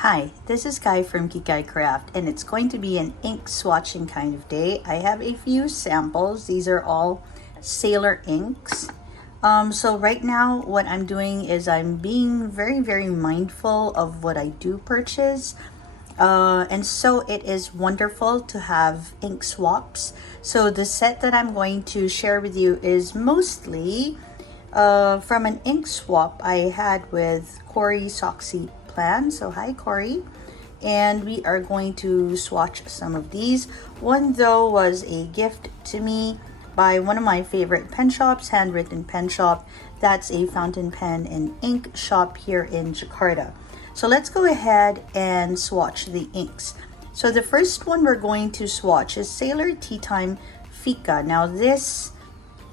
Hi, this is Kai from Kikai Craft, and it's going to be an ink swatching kind of day. I have a few samples. These are all Sailor inks. So right now what I'm doing is I'm being very mindful of what I do purchase. And so it is wonderful to have ink swaps. So the set that I'm going to share with you is mostly from an ink swap I had with Cory Soxy Plan. So hi Cory. And we are going to swatch some of these. One though was a gift to me by one of my favorite pen shops, Handwritten Pen Shop. That's a fountain pen and ink shop here in Jakarta. So let's go ahead and swatch the inks. So the first one we're going to swatch is Sailor Teatime Fika. Now this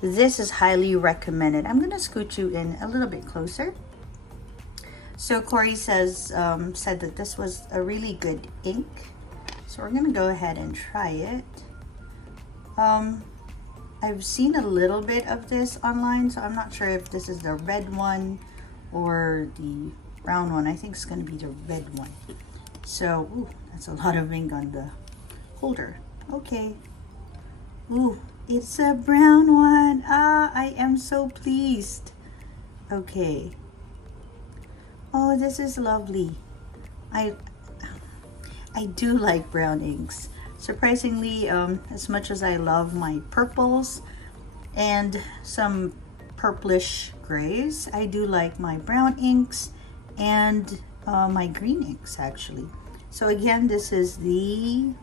is highly recommended. I'm gonna scoot you in a little bit closer. So Cory said that this was a really good ink. So we're gonna go ahead and try it. I've seen a little bit of this online, so I'm not sure if this is the red one or the brown one. I think it's gonna be the red one. So, ooh, that's a lot of ink on the holder. Okay. Ooh, it's a brown one. Ah, I am so pleased. Okay. Oh, this is lovely. I do like brown inks. Surprisingly, as much as I love my purples and some purplish grays, I do like my brown inks and my green inks actually. So again, this is the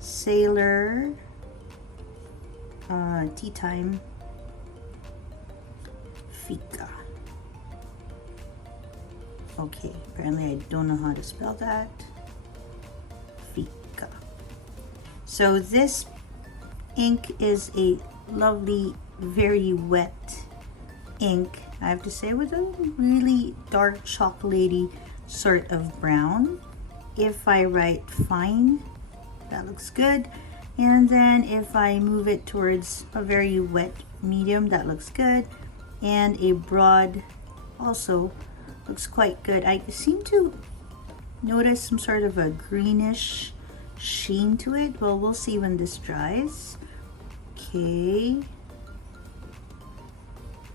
Sailor Teatime Fika. Okay, apparently I don't know how to spell that. Fika. So this ink is a lovely, very wet ink, I have to say, with a really dark chocolatey sort of brown. If I write fine, that looks good. And then if I move it towards a very wet medium, that looks good. And a broad also looks quite good. I seem to notice some sort of a greenish sheen to it. Well, we'll see when this dries. Okay.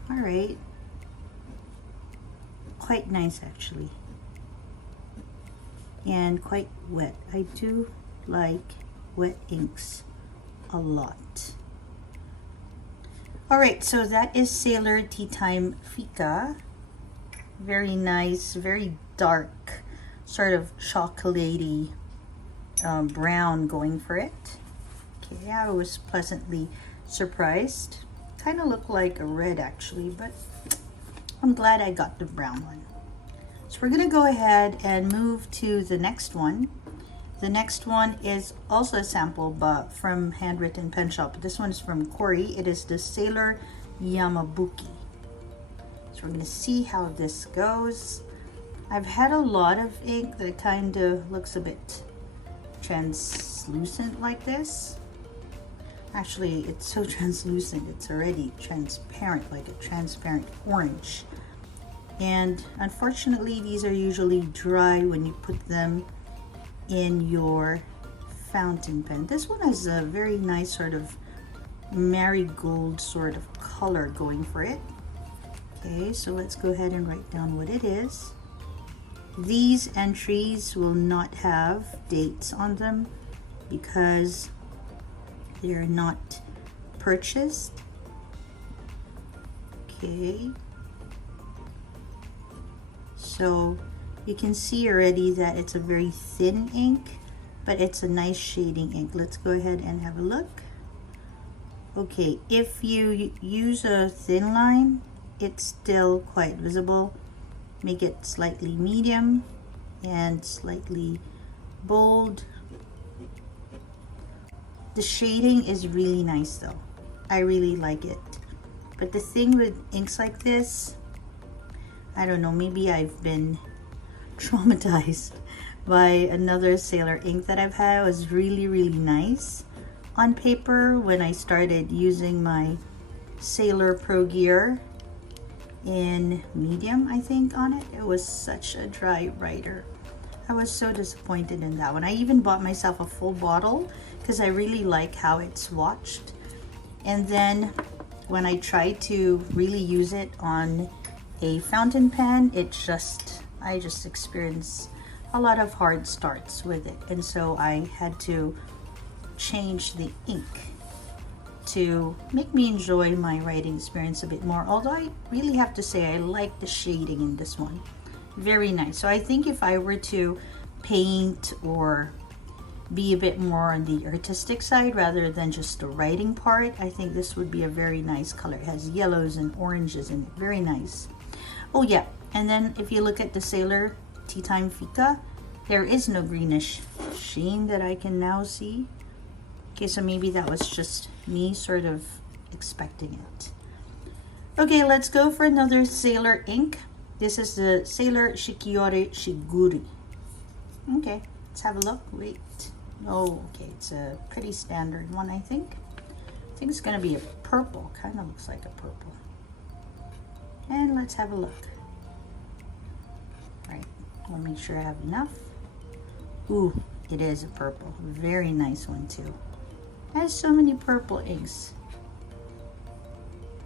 All right. Quite nice actually. And quite wet. I do like wet inks a lot. All right, so that is Sailor Teatime Fika. Very nice, very dark, sort of chocolatey brown going for it. Okay, I was pleasantly surprised. Kind of looked like a red actually, but I'm glad I got the brown one. So we're gonna go ahead and move to the next one. The next one is also a sample, but from Handwritten Pen Shop. This one is from Cory. It is the Sailor Yamabuki. So we're gonna see how this goes. I've had a lot of ink that kind of looks a bit translucent like this. Actually, it's so translucent, it's already transparent, like a transparent orange. And unfortunately, these are usually dry when you put them in your fountain pen. This one has a very nice sort of marigold sort of color going for it. Okay, so let's go ahead and write down what it is. These entries will not have dates on them because they are not purchased. Okay. So you can see already that it's a very thin ink, but it's a nice shading ink. Let's go ahead and have a look. Okay, if you use a thin line, it's still quite visible. Make it slightly medium and slightly bold. The shading is really nice though. I really like it. But the thing with inks like this, I don't know, maybe I've been traumatized by another Sailor ink that I've had. It was really nice on paper when I started using my Sailor Pro Gear in medium, I think, on it. It was such a dry writer. I was so disappointed in that one. I even bought myself a full bottle because I really like how it's swatched. And then when I tried to really use it on a fountain pen, I just experienced a lot of hard starts with it. And so I had to change the ink to make me enjoy my writing experience a bit more. Although I really have to say I like the shading in this one. Very nice. So I think if I were to paint or be a bit more on the artistic side rather than just the writing part, I think this would be a very nice color. It has yellows and oranges in it. Very nice. Oh yeah, and then if you look at the Sailor Teatime Fika, there is no greenish sheen that I can now see. Okay, so maybe that was just me sort of expecting it. Okay, let's go for another Sailor ink. This is the Sailor Shikiori Shigure. Okay, let's have a look. Wait. Oh, okay, it's a pretty standard one, I think. I think it's gonna be a purple. Kind of looks like a purple. And let's have a look. All right, I'll make sure I have enough. Ooh, it is a purple. Very nice one too. It has so many purple inks.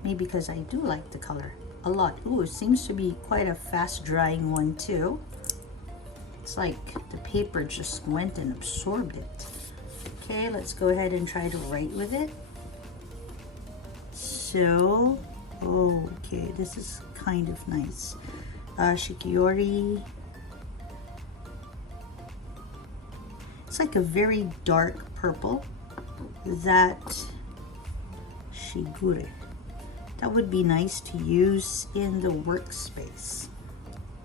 Maybe because I do like the color a lot. Ooh, it seems to be quite a fast drying one too. It's like the paper just went and absorbed it. Okay, let's go ahead and try to write with it. So, oh, okay, this is kind of nice. Shikiori. It's like a very dark purple. That Shigure. That would be nice to use in the workspace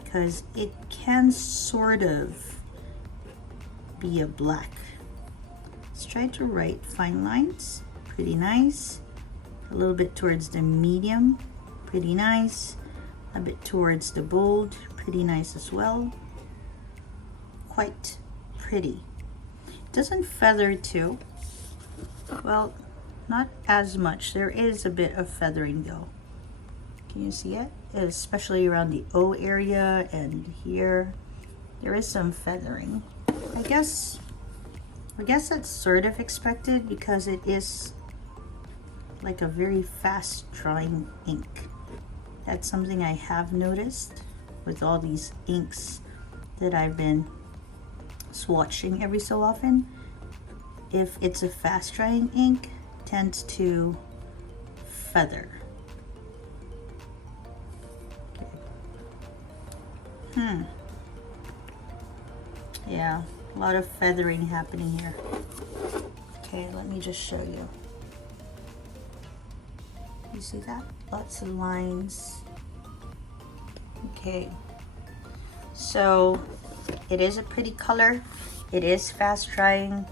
because it can sort of be a black. Let's try to write fine lines. Pretty nice. A little bit towards the medium. Pretty nice. A bit towards the bold. Pretty nice as well. Quite pretty. It doesn't feather too. Well, not as much. There is a bit of feathering though. Can you see it? Especially around the O area and here. There is some feathering. I guess that's sort of expected because it is like a very fast drying ink. That's something I have noticed with all these inks that I've been swatching every so often. If it's a fast drying ink, it tends to feather. Okay. Yeah, a lot of feathering happening here. Okay, let me just show you. You see that? Lots of lines. Okay, so it is a pretty color. It is fast drying,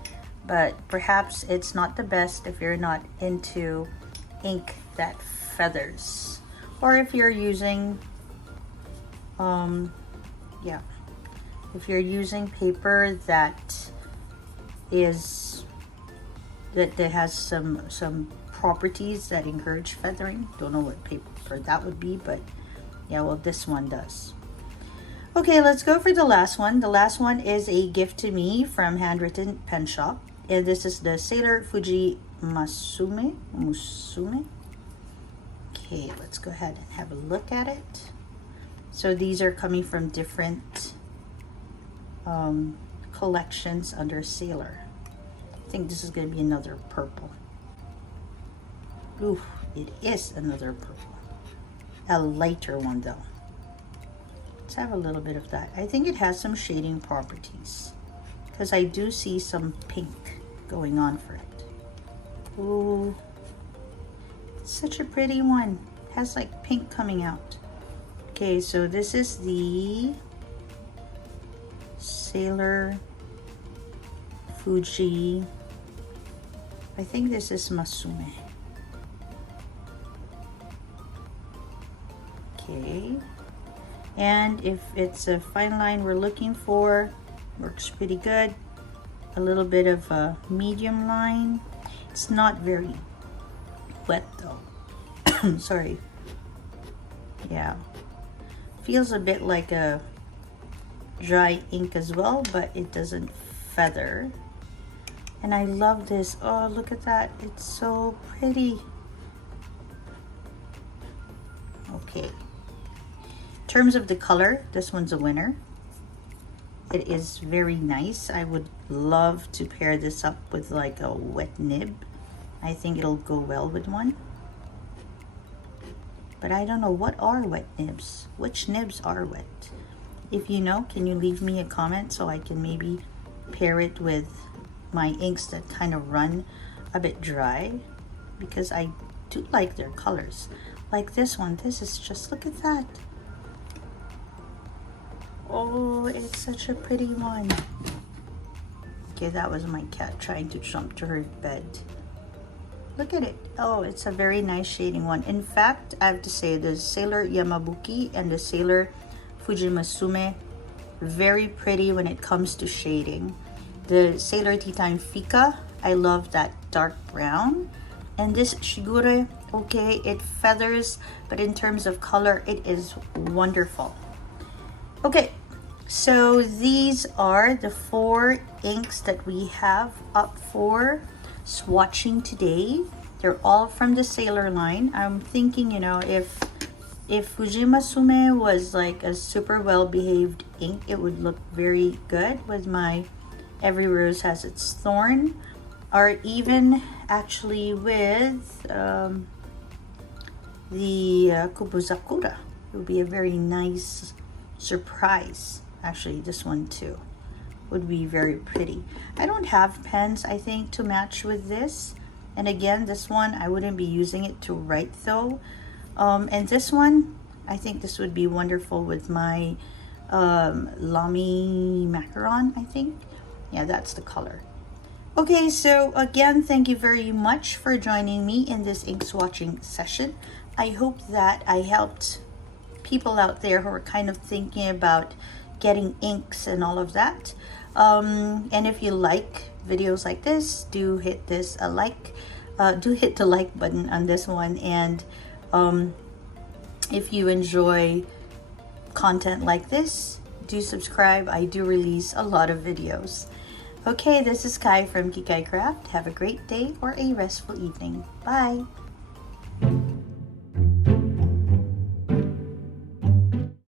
but perhaps it's not the best if you're not into ink that feathers, or if you're using if you're using paper that has some properties that encourage feathering. Don't know what paper that would be, but yeah, well, this one does. Okay, let's go for the last one. The last one is a gift to me from Handwritten Pen Shop, and this is the Sailor Fuji Musume. Okay, let's go ahead and have a look at it. So these are coming from different collections under Sailor. I think this is going to be another purple. Ooh, it is another purple. A lighter one though. Let's have a little bit of that. I think it has some shading properties because I do see some pink going on for it. Ooh, such a pretty one. It has like pink coming out. Okay, so this is the Sailor Fuji. I think this is Musume. Okay, and if it's a fine line we're looking for, works pretty good. A little bit of a medium line. It's not very wet though. Sorry. Yeah, feels a bit like a dry ink as well, but it doesn't feather. And I love this. Oh, look at that. It's so pretty. Okay. In terms of the color, this one's a winner. It is very nice. I would love to pair this up with like a wet nib. I think it'll go well with one. But I don't know, what are wet nibs? Which nibs are wet? If you know, can you leave me a comment so I can maybe pair it with my inks that kind of run a bit dry? Because I do like their colors. Like this one, this is just, look at that. Oh, it's such a pretty one. Okay, that was my cat trying to jump to her bed. Look at it. Oh, it's a very nice shading one. In fact, I have to say the Sailor Yamabuki and the Sailor Fuji Musume, very pretty when it comes to shading. The Sailor Teatime Fika, I love that dark brown. And this Shigure, okay, it feathers, but in terms of color, it is wonderful. Okay, so these are the 4 inks that we have up for swatching today. They're all from the Sailor line. I'm thinking, you know, if Fuji Musume was like a super well-behaved ink, it would look very good with my Every Rose Has Its Thorn, or even actually with the Kubuzakura. It would be a very nice surprise. Actually, this one too would be very pretty. I don't have pens, I think, to match with this. And again, this one, I wouldn't be using it to write though. And this one, I think this would be wonderful with my Lamy Macaron, I think. Yeah, that's the color. Okay, so again, thank you very much for joining me in this ink swatching session. I hope that I helped people out there who are kind of thinking about getting inks and all of that. And if you like videos like this, do hit this a like. Do hit the like button on this one. And if you enjoy content like this, do subscribe. I do release a lot of videos. Okay, this is Kai from Kikai Craft. Have a great day or a restful evening. Bye.